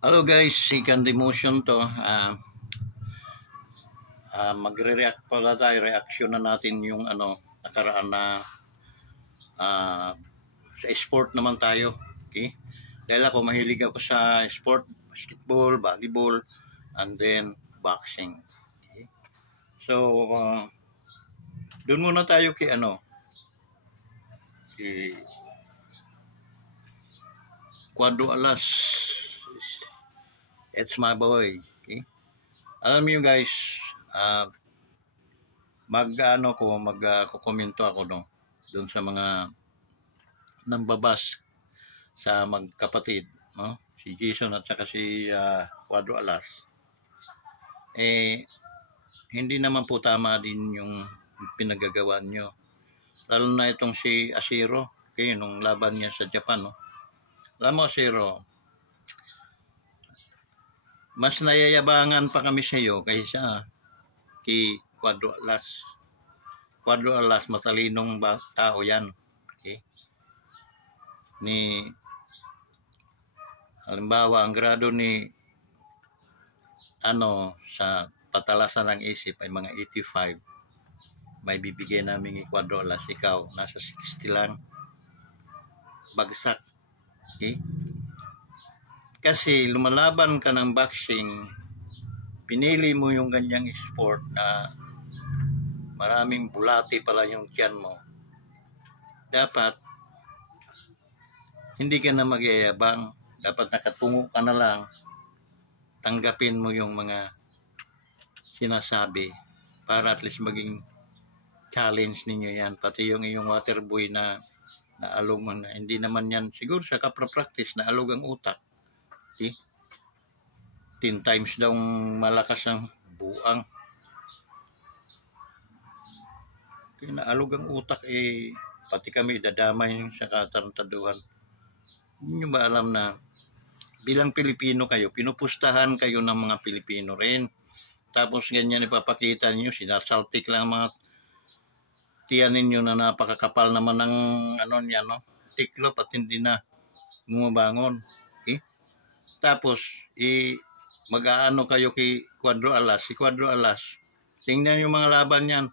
Hello guys, si Candy Motion to. Magre-react pala tayo, reaction na natin yung nakaraan na sa sport naman tayo. Okay? Dahil ako mahilig ako sa sport, basketball, volleyball, and then boxing. Okay? So, doon muna tayo kay si Cuadro Alas. It's my boy. Okay? Alam niyo guys, magko-komento ako doon sa mga nambabas sa magkapatid, no? Si Jason at saka si Cuadro Alas. Hindi naman po tama din yung pinagagawa nyo. Lalo na itong si Ashiro, okay, nung laban niya sa Japan, no? Alam mo, Ashiro, mas nayayabangan pa kami sa iyo kaysa kay Cuadro Alas. Cuadro Alas, matalinong tao yan. Okay? Halimbawa, ang grado ni sa patalasan ng isip ay mga 85. May bibigyan namin ni Cuadro Alas. Ikaw, nasa 60 lang. Bagsak. Okay? Kasi lumalaban ka ng boxing, pinili mo yung ganyang sport na maraming bulati pala yung tiyan mo. Dapat, hindi ka na magyayabang. Dapat nakatungo ka na lang. Tanggapin mo yung mga sinasabi para at least maging challenge ninyo yan. Pati yung iyong water boy na naalog mo na. Hindi naman yan, siguro sa kapra-practice, naalog ang utak. Okay? 10 times daw malakas ang buang. Kaya naalog ang utak, pati kami dadamay sa katarantaduhan. Hindi nyo ba alam na bilang Pilipino kayo, pinupustahan kayo ng mga Pilipino rin. Tapos ganyan ipapakita niyo, sinasaltik lang mga tiyan ninyo na napakakapal naman ng tiklop at hindi na bumabangon. Okay? Tapos, mag-aano kayo kay Cuadro Alas. Si Cuadro Alas, tingnan yung mga laban niyan.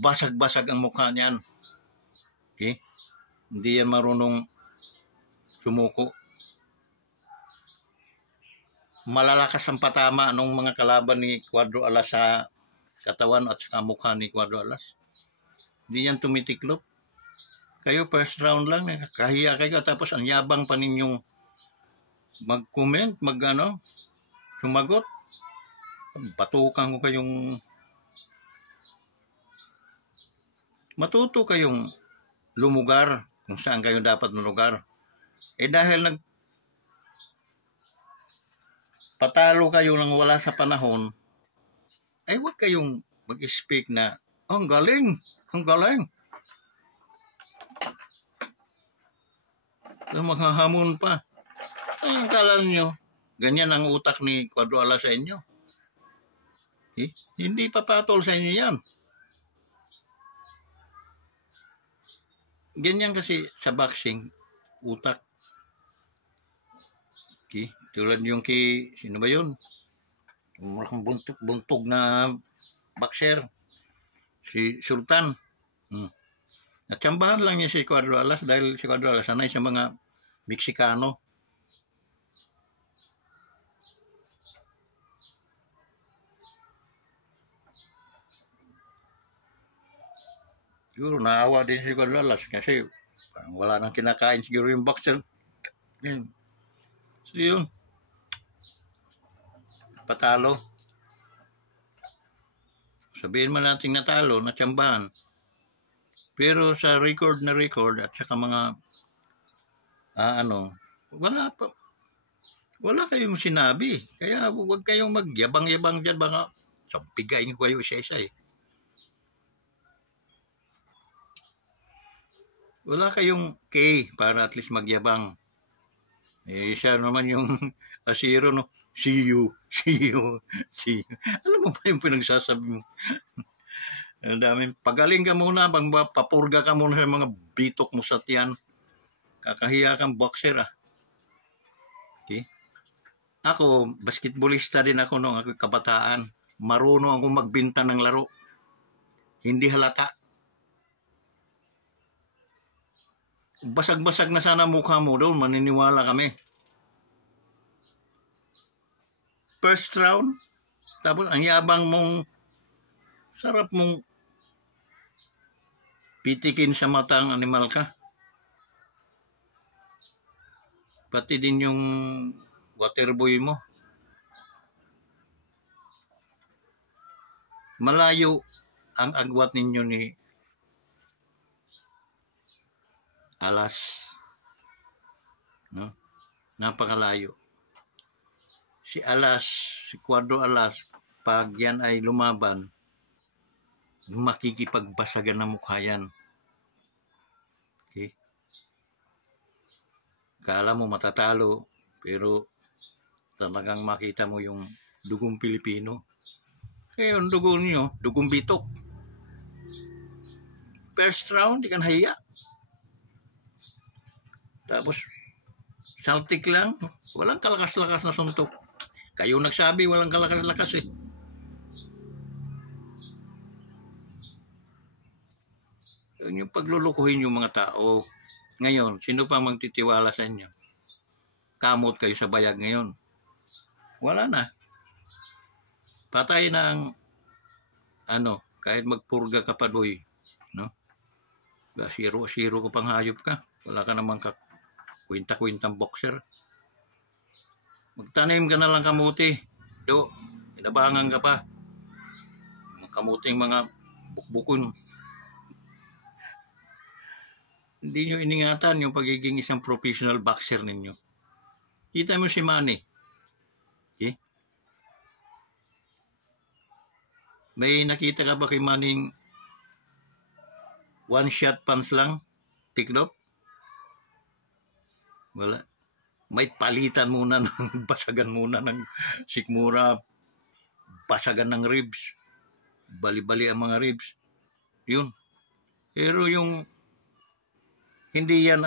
Basag-basag ang mukha niyan. Okay? Hindi yan marunong sumuko. Malalakas ang patama ng mga kalaban ni Cuadro Alas sa katawan at sa mukha ni Cuadro Alas. Hindi yan tumitiklop. Kayo first round lang, kahiya kayo, tapos ang yabang pa ninyong mag-comment, sumagot. Batukan ko kayong matuto kayong lumugar kung saan kayo dapat lumugar. Dahil patalo kayo nang wala sa panahon, huwag kayong mag-speak na, ang galing, ang galing. So, maghahamon pa. Ang kala nyo, ganyan ang utak ni Cuadro Alas sa inyo. Hindi papatol sa inyo yan. Ganyan kasi sa boxing, utak. Okay? Tulad yung sino ba yun? Mukhang buntog na boxer. Si Sultan. Natsambahan lang niya si Cuadro Alas dahil si Cuadro Alas sanay sa mga Meksikano. Siguro naawa din si Cuadro Alas kasi wala nang kinakain siguro yung boxer. So yun, patalo. Sabihin man natin natalo, natsambahan. Pero sa record at saka mga wala kayong sinabi. Kaya huwag kayong magyabang-yabang dyan, baka sampigayin ko kayo isa-isa . Wala kayong K para at least magyabang. Siya naman yung Ashiro, no? See you. Alam mo ba yung pinagsasabi mo? Ang daming, pagaling ka muna, papurga ka muna sa mga bitok mo sa tiyan. Kakahiya kang boxer, Okay? Ako, basketballista din ako nung ako kabataan. Marunong akong magbinta ng laro. Hindi halata. Basag-basag na sana mukha mo doon, maniniwala kami. First round, tapos ang yabang mong, sarap mong pitikin sa matang animal ka. Pati din yung waterboy mo. Malayo ang agwat ninyo ni Alas. No? Napakalayo. Si Alas, si Cuadro Alas, pag yan ay lumaban, makikipagbasagan ng mukha yan. Okay? Kala mo matatalo, pero talagang makita mo yung dugong Pilipino. Kaya yung dugo niyo, dugong bitok. First round, di kan haya. Tapos, saltik lang, walang kalakas-lakas na suntok. Kayo nagsabi, walang kalakas-lakas eh. Yun yung paglulukuhin yung mga tao. Ngayon, sino pa magtitiwala sa inyo? Kamot kayo sa bayag ngayon. Wala na. Patay na ang kahit magpurga ka pa doy, no? Siro-siro ko pang hayop ka. Wala ka namang kwinta-kwintang boxer. Magtanim ka na lang kamuti. Do, inabangan ka pa. Kamuting mga bukbukon. Hindi nyo iningatan yung pagiging isang professional boxer ninyo. Kita mo si Manny. Okay? May nakita ka ba kay Manning one shot punch lang? Tiklop? Wala. May palitan muna ng basagan muna ng sikmura. Basagan ng ribs. Bali-bali ang mga ribs. Yun. Pero yung hindi yan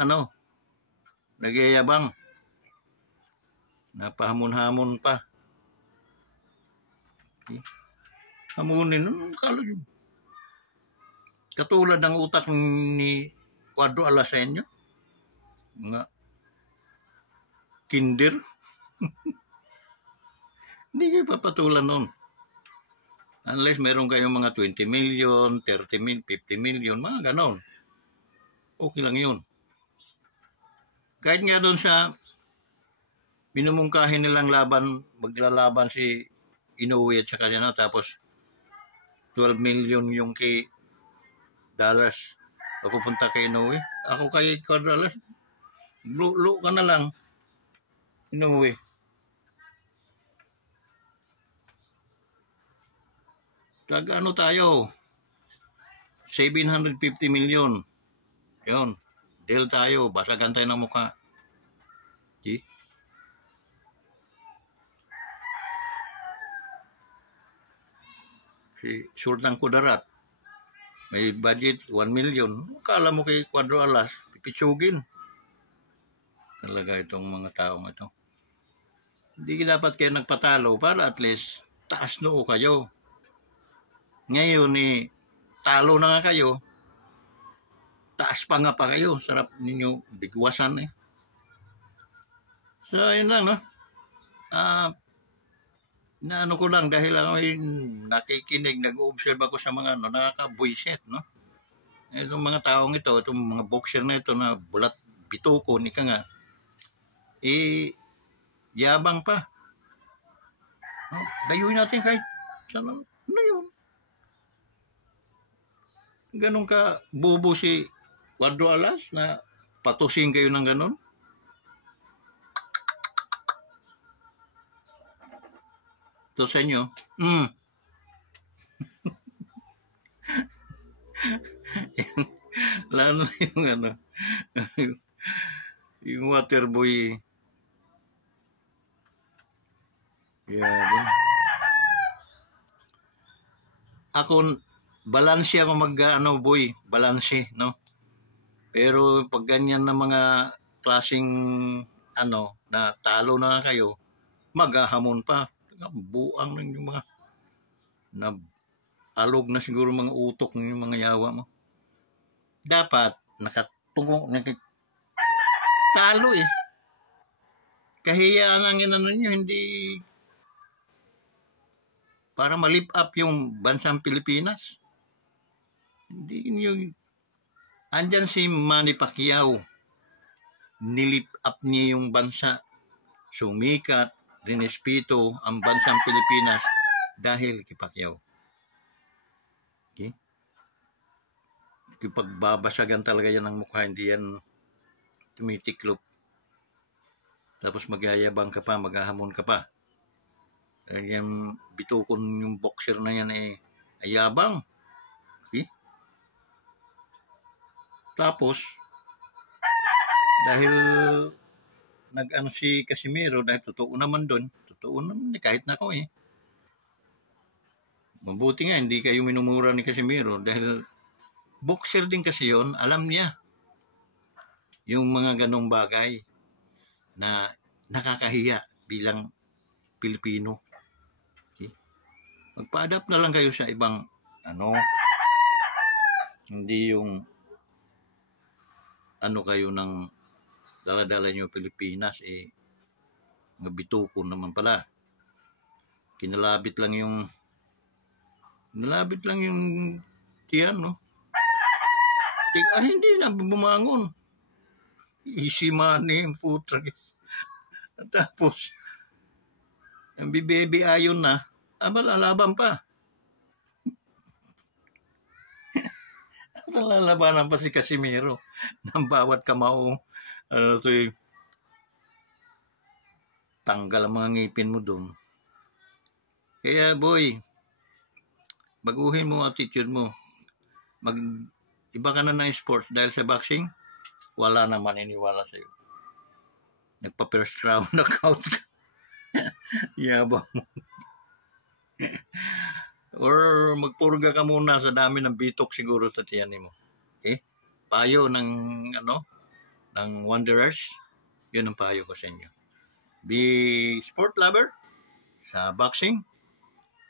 nagyayabang. Napahamon-hamon pa. Okay. Hamunin, katulad ng utak ni Cuadro Alas sa inyo. Mga kinder. Hindi kayo papatulan nun. Unless meron kayong mga 20 million, 30 million, 50 million, mga ganon. Okay lang yun. Kahit nga doon sa minumungkahin nilang laban, maglalaban si Inoue at saka na, tapos 12 million yung kay dollars papupunta kay Inoue. Ako kay Cuadro Alas, lulo ka na lang. Inoue. Taga tayo? 750 million. Yun. Deal tayo. Basagan tayo ng mukha. Okay? Si Sultan Kudarat, may budget 1 million. Akala mo kay Cuadro Alas, pipitsugin. Talaga itong mga taong ito. Hindi dapat kayo nagpatalo para at least taas noo kayo. Ngayon talo na nga kayo. Taas pa nga pa kayo. Sarap ninyo bigwasan eh. So, yun lang, no? Naano ko lang dahil ako nakikinig, nag-observe ako sa mga nakaka-buisit, no? Itong mga taong ito, itong mga boxer na ito na bulat bituko, ika nga, yabang pa. No? Dayuin natin kahit ano yun. Ganun ka bobo si Cuadro Alas na patusin kayo ng ganun. Ito sa inyo. Lalo yung yung waterboy. Yeah. Ako, balanse ako boy, balanse, no? Pero pag ganyan na mga klaseng na talo na kayo, maghahamon pa. Buang lang yung mga na alog na siguro mga utok ng mga yawa mo. Dapat talo eh. Kahiyaan ang inano nyo, hindi para ma-lift up yung bansang Pilipinas. Hindi nyo, andyan si Manny Pacquiao, nilift up niya yung bansa, sumikat, rinespeto ang bansang Pilipinas dahil kay Pacquiao. Okay? Pagbabasagan talaga yan ng mukha, hindi yan tumitiklop. Tapos magyayabang ka pa, maghahamon ka pa. Yan, bitukon yung boxer na yan eh, ayabang. Okay? Tapos, dahil nag-ano si Casimiro, dahil totoo naman doon, totoo naman kahit na ako eh. Mabuti nga, hindi kayo minumura ni Casimiro dahil boxer din kasi yon, alam niya yung mga ganong bagay na nakakahiya bilang Pilipino. Okay? Magpa-adapt na lang kayo sa ibang hindi yung kayo ng dala-dala nyo Pilipinas eh mabitukon naman pala. Kinalabit lang yung tiyan, no? Hindi na bumangon. Easy money yung putragis. Tapos, ang bibebe ayon na, lalaban pa. Lalabanan pa si Casimiro ng bawat kamao. Tanggal ang mga ngipin mo doon. Kaya boy, baguhin mo attitude mo. Iba ka na ng sports dahil sa boxing, wala naman maniniwala sa'yo. Nagpa-first round knockout ka. Yabang mo. Or magpurga ka muna sa dami ng bitok siguro sa tiyan mo. Okay? Payo ng Wanderers, yun ang payo ko sa inyo. Be sport lover sa boxing.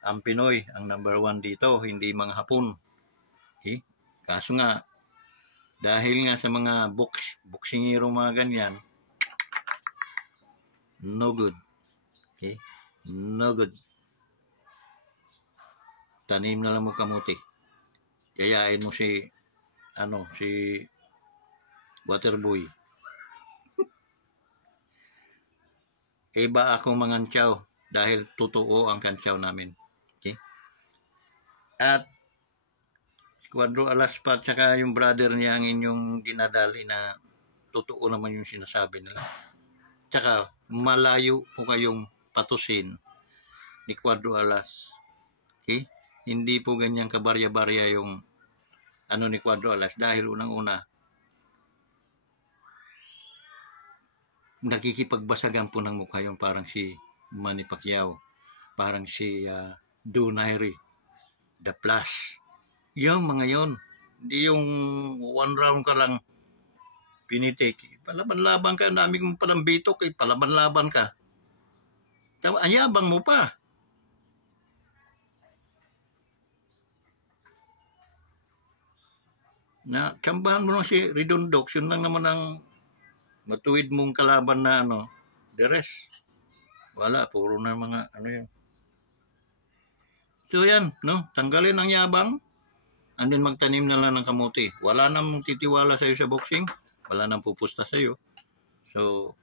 Ang Pinoy ang number 1 dito, hindi mga Hapon. Okay? Kaso nga, dahil nga sa mga boksingero mga ganyan, no good. Okay? No good. Tanim na lang mo kamuti. Yayain mo si Waterboy. Iba akong mangantyaw dahil totoo ang kantyaw namin. Okay? At Cuadro Alas pa tsaka yung brother niya ang inyong dinadali na totoo naman yung sinasabi nila. Tsaka malayo po kayong patusin ni Cuadro Alas. Okay? Hindi po ganyan kabarya-barya yung ni Cuadro Alas dahil unang-una nakikipagbasagan po ng mukha yung parang si Manny Pacquiao, parang si Donaire, The Flash. Yung mga yon, hindi yung 1 round ka lang pinitik. Palaban-laban ka, dami kong palang bitok, palaban-laban ka. Anyabang mo pa. Na tsambahan mo lang si Redondox, yun lang naman ang matuwid mong kalaban na the rest. Wala, puro na mga yun. So yan, tanggalin ang yabang, and then magtanim na lang ng kamuti. Wala nang titiwala sa'yo sa boxing, wala nang pupusta sa'yo. So,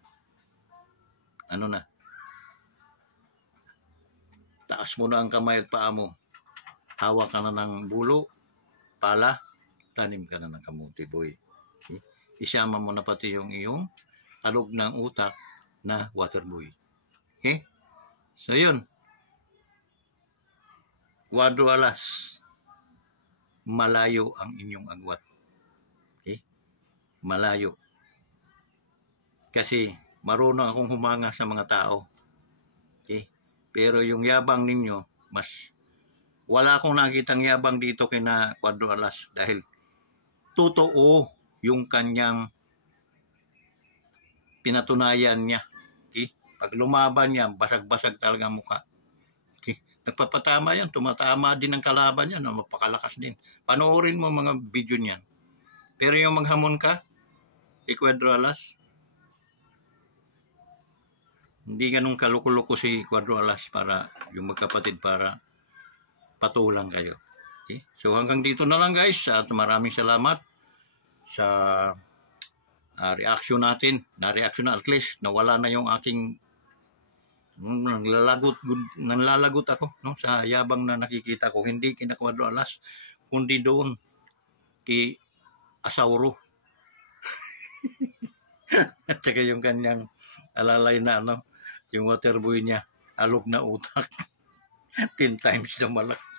taas mo na ang kamay at paa mo. Hawak ka na ng bulo, pala, tanim ka na ng kamuti, boy. Okay? Isama mo na pati yung iyong alog ng utak na Waterboy. Okay? So, yun. Cuadro Alas. Malayo ang inyong agwat. Okay? Malayo. Kasi marunong akong humanga sa mga tao. Okay? Pero yung yabang ninyo, wala akong nakitang yabang dito kina Cuadro Alas dahil totoo yung kanyang pinatunayan niya. Okay? Pag lumaban yan, basag-basag talaga ang mukha. Okay. Nagpapatama yan, tumatama din ang kalaban yan, no? Mapakalakas din. Panoorin mo mga video niyan. Pero yung maghamon ka, Cuadro Alas, hindi ganun kaluko-luko si Cuadro Alas para yung magkapatid para patulang kayo. Okay? So hanggang dito na lang guys, at maraming salamat sa reaction natin. Na-reaction na at least, nawala na yung aking nanlalagot ako, no, sa yabang na nakikita ko, hindi kina Cuadro Alas, kundi doon kay Asauro. At saka yung kanyang alalay na yung water boy niya, alog na utak. 10 times na malakas.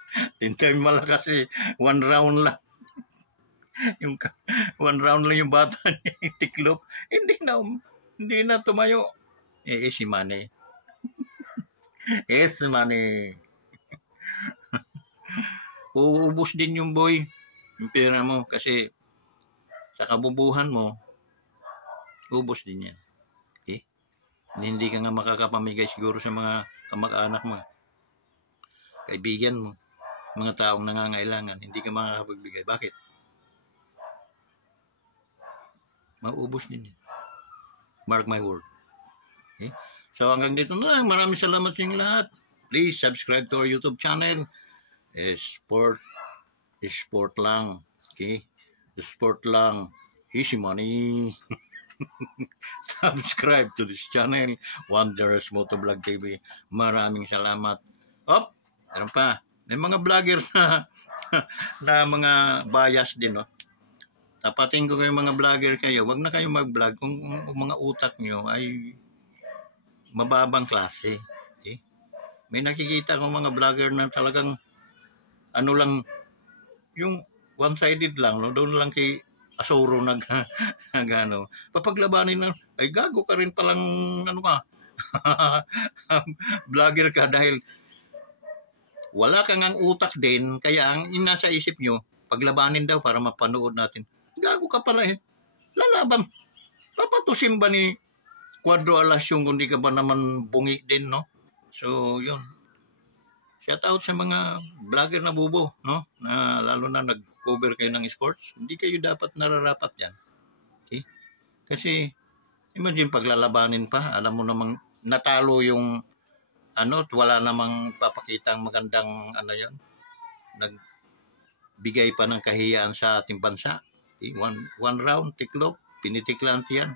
10 times malakas eh. 1 round lang. Yung 1 round lang yung bata niya, yung tiklop. Hindi na tumayo. Si Manny. Si Manny. Uubos din yung boy. Yung pera mo kasi sa kabubuhan mo, ubos din yan. Okay? Hindi ka nga makakapamigay siguro sa mga kamag-anak mo, kaibigan mo, mga taong nangangailangan, hindi ka makakapagbigay. Bakit? Maubos din yan. Mark my word. Okay? So hanggang dito na lang. Maraming salamat sa inyong lahat. Please subscribe to our YouTube channel. Sport lang. Okay? Sport lang. Easy money. Subscribe to this channel, Wonders Motovlog TV. Maraming salamat. Meron pa. May mga vlogger na mga bias din, no? Tapatin ko kayo mga vlogger kayo, wag na kayo mag-vlog kung mga utak nyo ay mababang klase. Okay? May nakikita kong mga vlogger na talagang lang, yung one-sided lang, no? Doon lang kay Asauro papaglabanin na, ay gago ka rin palang vlogger ka dahil wala kang ang utak din, kaya ang nasa isip nyo, paglabanin daw para mapanood natin. Gago ka pala eh. Lalaban. Papatusin ba ni Cuadro Alas yung kundi ka ba naman bungi din, no? So, yun. Shout out sa mga vlogger na bubo, no? Na lalo na nag-cover kayo ng sports. Hindi kayo dapat nararapat yan. Okay? Kasi, imagine paglalabanin pa, alam mo namang natalo yung wala namang papakitang magandang yun. Nagbigay pa ng kahiyaan sa ating bansa. Okay? One round, tiklop, pinitiklan yan.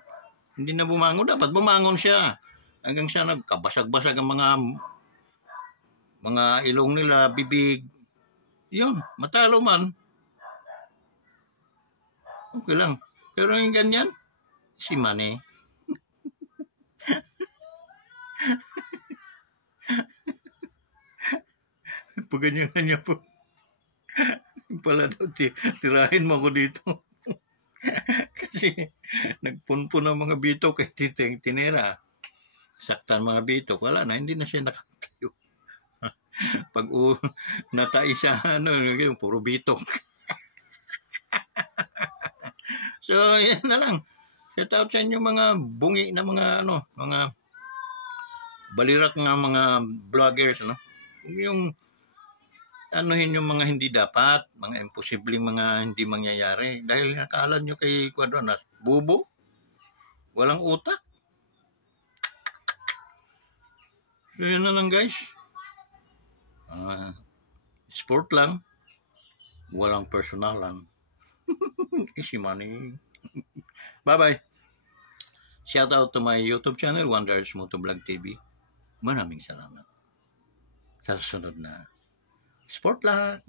Hindi na bumangon. Dapat bumangon siya. Hanggang siya nagkabasag-basag ang mga ilong nila, bibig. Yun, matalo man. Okay lang. Pero yung ganyan, si Manny. Pag ganyan po. Pala daw, tirahin mo ko dito. Kasi nagpunpun ng mga bitok kay Titeng Tinera. Saktan mga bitok. Wala na, hindi na siya nakatayo. Pag natai siya, puro bitok. So, yan na lang. Shout out sa inyo mga bungi na mga balirak na mga vloggers, yung yung mga hindi dapat, mga imposibleng mga hindi mangyayari. Dahil nakala nyo kay Cuadro Alas, bubo, walang utak. So, yun na lang guys. Sport lang, walang personalan. Easy money. Bye-bye. Shout out to my YouTube channel, Wonders Motovlog TV. Maraming salamat. Sa susunod na Sport lang.